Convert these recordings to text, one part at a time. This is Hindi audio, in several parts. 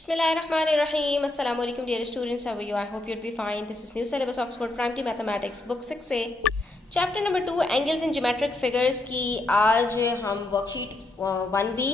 Bismillahirrahmanirrahim. Assalamu alaikum dear students. How are you? I hope you'd be fine. This is new syllabus Oxford Primary Mathematics book 6A. Chapter number 2 Angles in Geometric Figures की आज हम worksheet 1B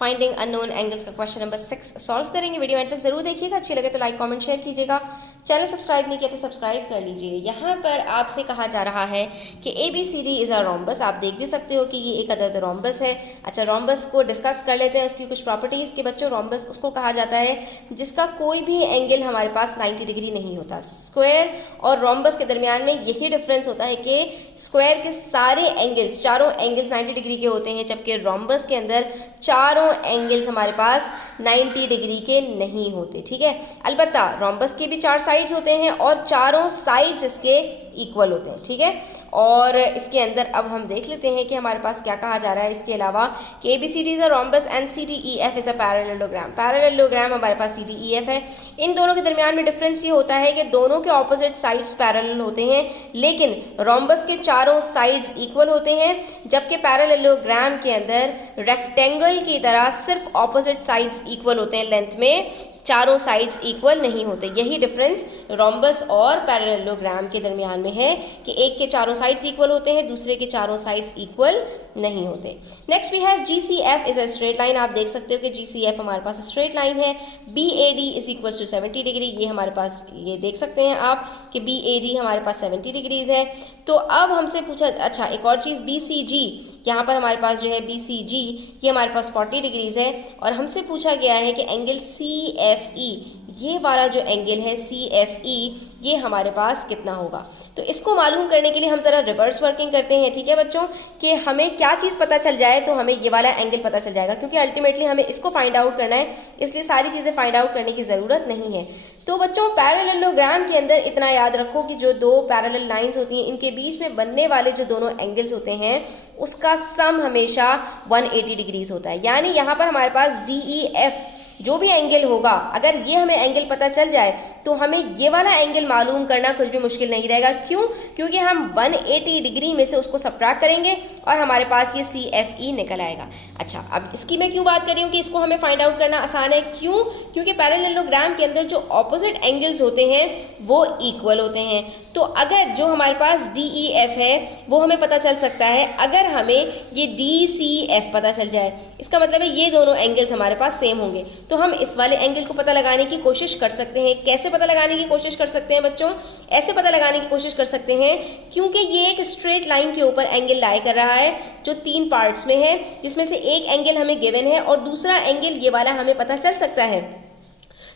finding unknown angles का क्वेश्चन नंबर 6 सॉल्व करेंगे। वीडियो एंड तक जरूर देखिएगा, अच्छी लगे तो लाइक कमेंट शेयर कीजिएगा। चैनल सब्सक्राइब नहीं किया तो सब्सक्राइब कर लीजिए। यहाँ पर आपसे कहा जा रहा है कि ABCD इज़ अ रोम्बस। आप देख भी सकते हो कि ये एक अदद रोम्बस है। अच्छा, रोम्बस को डिस्कस कर लेते हैं, उसकी कुछ प्रॉपर्टीज़ के बच्चों। रोम्बस उसको कहा जाता है जिसका कोई भी एंगल हमारे पास 90 डिग्री नहीं होता। स्क्वायर और रोम्बस के दरमियान में यही डिफरेंस होता है कि स्क्वायर के सारे एंगल्स, चारों एंगल्स 90 डिग्री के होते हैं, जबकि रोम्बस के अंदर चारों एंगल्स हमारे पास 90 डिग्री के नहीं होते। ठीक है, अलबत्ता रोम्बस के भी 4 साइड्स होते हैं और चारों साइड्स इसके इक्वल होते हैं। ठीक है, और इसके अंदर अब हम देख लेते हैं कि हमारे पास क्या कहा जा रहा है इसके अलावा कि ABCD is a rhombus and CDEF is a parallelogram. Parallelogram हमारे पास CDEF है। इन दोनों के दरमियान में डिफरेंस ये होता है कि दोनों के ऑपोजिट साइड्स पैरेलल होते हैं, लेकिन रोम्बस के चारों साइड्स इक्वल होते हैं, जबकि पैरेललोग्राम के अंदर रेक्टेंगल की तरह सिर्फ ऑपोजिट साइड्स इक्वल होते हैं, लेंथ में चारों साइड्स इक्वल नहीं होते। यही डिफरेंस रोम्बस और पैरेललोग्राम के दरमियान में है कि एक के चारों साइड्स इक्वल होते हैं, दूसरे के चारों साइड्स इक्वल नहीं होते। Next we have GCF is a straight line. आप देख सकते हो कि GCF हमारे पास स्ट्रेट लाइन है। BAD is equal to 70 degree. ये हमारे पास, ये देख सकते हैं आप कि BAD हमारे पास 70 डिग्रीज है। तो अब हमसे पूछा, अच्छा एक और चीज़, BCG, यहाँ पर हमारे पास जो है BCG ये हमारे पास 40 डिग्रीज है, और हमसे पूछा गया है कि एंगल CFE, ये वाला जो एंगल है CFE, ये हमारे पास कितना होगा। तो इसको मालूम करने के लिए हम ज़रा रिवर्स वर्किंग करते हैं। ठीक है बच्चों, कि हमें क्या चीज़ पता चल जाए तो हमें ये वाला एंगल पता चल जाएगा, क्योंकि अल्टीमेटली हमें इसको फाइंड आउट करना है, इसलिए सारी चीज़ें फाइंड आउट करने की ज़रूरत नहीं है। तो बच्चों पैरेललोग्राम के अंदर इतना याद रखो कि जो दो पैरेलल लाइंस होती हैं, इनके बीच में बनने वाले जो दोनों एंगल्स होते हैं उसका सम हमेशा 180 डिग्रीज होता है। यानी यहाँ पर हमारे पास DEF जो भी एंगल होगा, अगर ये हमें एंगल पता चल जाए तो हमें ये वाला एंगल मालूम करना कुछ भी मुश्किल नहीं रहेगा। क्यों? क्योंकि हम 180 डिग्री में से उसको सबट्रैक्ट करेंगे और हमारे पास ये CFE निकल आएगा। अच्छा, अब इसकी मैं क्यों बात कर रही हूँ कि इसको हमें फाइंड आउट करना आसान है। क्यों? क्योंकि पैरेललोग्राम के अंदर जो ऑपोजिट एंगल्स होते हैं वो इक्वल होते हैं। तो अगर जो हमारे पास DEF है वो हमें पता चल सकता है अगर हमें ये DCF पता चल जाए। इसका मतलब है ये दोनों एंगल्स हमारे पास सेम होंगे, तो हम इस वाले एंगल को पता लगाने की कोशिश कर सकते हैं। कैसे पता लगाने की कोशिश कर सकते हैं बच्चों? ऐसे पता लगाने की कोशिश कर सकते हैं क्योंकि ये एक स्ट्रेट लाइन के ऊपर एंगल लाई कर रहा है जो 3 पार्ट्स में है, जिसमें से एक एंगल हमें गिवन है और दूसरा एंगल ये वाला हमें पता चल सकता है।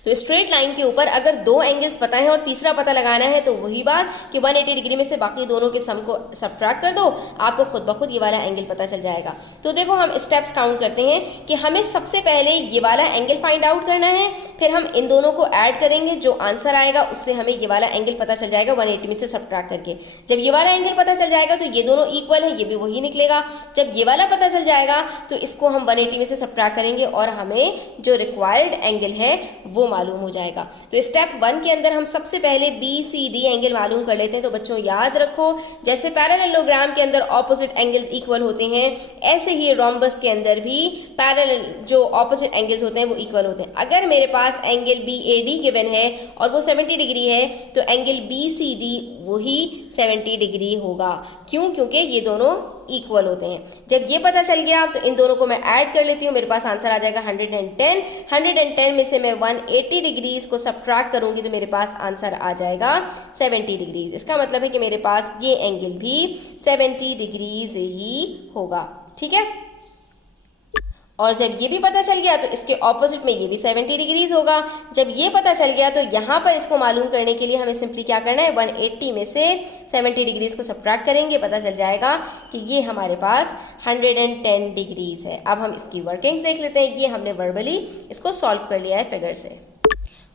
तो स्ट्रेट लाइन के ऊपर अगर 2 एंगल्स पता है और तीसरा पता लगाना है तो वही बात कि 180 डिग्री में से बाकी दोनों के सम को सबट्रैक्ट कर दो, आपको खुद ब खुद ये वाला एंगल पता चल जाएगा। तो देखो हम स्टेप्स काउंट करते हैं कि हमें सबसे पहले ये वाला एंगल फाइंड आउट करना है, फिर हम इन दोनों को ऐड करेंगे, जो आंसर आएगा उससे हमें ये वाला एंगल पता चल जाएगा 180 में से सबट्रैक्ट करके। जब ये वाला एंगल पता चल जाएगा तो ये दोनों इक्वल है, ये भी वही निकलेगा। जब ये वाला पता चल जाएगा तो इसको हम 180 में से सबट्रैक्ट करेंगे और हमें जो रिक्वायर्ड एंगल है वो मालूम हो जाएगा। तो स्टेप 1 के अंदर हम सबसे पहले BCD एंगल मालूम कर लेते हैं। तो बच्चों याद रखो, जैसे पैरेललोग्राम के अंदर ऑपोजिट एंगल्स इक्वल होते हैं, ऐसे ही रोम्बस के अंदर भी पैरेलल जो ऑपोजिट एंगल्स होते हैं वो इक्वल होते हैं। अगर मेरे पास एंगल BAD गिवन है और वो 70 डिग्री है तो एंगल BCD वही 70 डिग्री होगा। क्यों? क्योंकि ये दोनों इक्वल होते हैं। जब ये पता चल गया तो इन दोनों को मैं ऐड कर लेती हूँ, मेरे पास आंसर आ जाएगा 110। 110 में से मैं 180 डिग्रीज को सबट्रैक्ट करूंगी तो मेरे पास आंसर आ जाएगा 70 डिग्रीज। इसका मतलब है कि मेरे पास ये एंगल भी 70 डिग्रीज ही होगा। ठीक है, और जब ये भी पता चल गया तो इसके ऑपोजिट में ये भी 70 डिग्रीज होगा। जब ये पता चल गया तो यहाँ पर इसको मालूम करने के लिए हमें सिंपली क्या करना है, 180 में से 70 डिग्रीज को सबट्रैक्ट करेंगे, पता चल जाएगा कि ये हमारे पास 110 डिग्रीज है। अब हम इसकी वर्किंग्स देख लेते हैं। ये हमने वर्बली इसको सॉल्व कर लिया है फिगर से।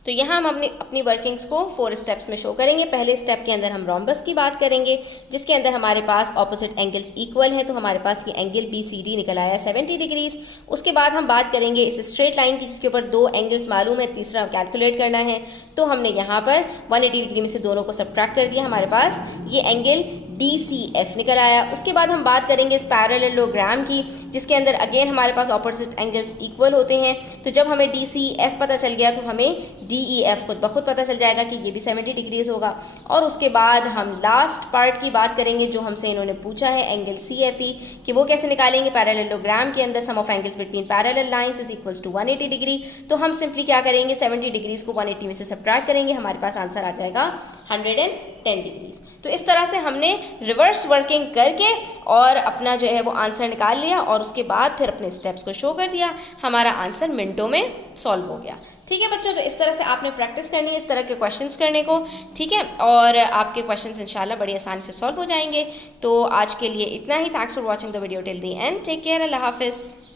तो यहाँ हम अपनी वर्किंग्स को 4 स्टेप्स में शो करेंगे। पहले स्टेप के अंदर हम रोम्बस की बात करेंगे, जिसके अंदर हमारे पास ऑपोजिट एंगल्स इक्वल हैं, तो हमारे पास ये एंगल BCD निकल आया 70 डिग्रीज। उसके बाद हम बात करेंगे इस स्ट्रेट लाइन की जिसके ऊपर 2 एंगल्स मालूम है, तीसरा कैलकुलेट करना है। तो हमने यहाँ पर 180 डिग्री में से दोनों को सबट्रैक्ट कर दिया, हमारे पास ये एंगल DCF निकल आया। उसके बाद हम बात करेंगे इस पैरेललोग्राम की, जिसके अंदर अगेन हमारे पास ऑपोजिट एंगल्स इक्वल होते हैं। तो जब हमें DCF पता चल गया तो हमें DEF खुद ब खुद पता चल जाएगा कि ये भी 70 डिग्रीज होगा। और उसके बाद हम लास्ट पार्ट की बात करेंगे जो हमसे इन्होंने पूछा है एंगल CFE, कि वो कैसे निकालेंगे। पैरेललोग्राम के अंदर sum of angles between parallel lines is equals to 180 degree. तो हम सिंपली क्या करेंगे, 70 डिग्रीज को 180 में से सब्ट्रैक्ट करेंगे, हमारे पास आंसर आ जाएगा 110 डिग्रीज। तो इस तरह से हमने रिवर्स वर्किंग करके और अपना जो है वो आंसर निकाल लिया और उसके बाद फिर अपने स्टेप्स को शो कर दिया, हमारा आंसर मिनटों में सॉल्व हो गया। ठीक है बच्चों, तो इस तरह से आपने प्रैक्टिस करनी है इस तरह के क्वेश्चंस करने को। ठीक है, और आपके क्वेश्चंस इंशाल्लाह बड़ी आसानी से सॉल्व हो जाएंगे। तो आज के लिए इतना ही। Thanks for watching the video till the end. Take care, अल्लाह हाफिज़।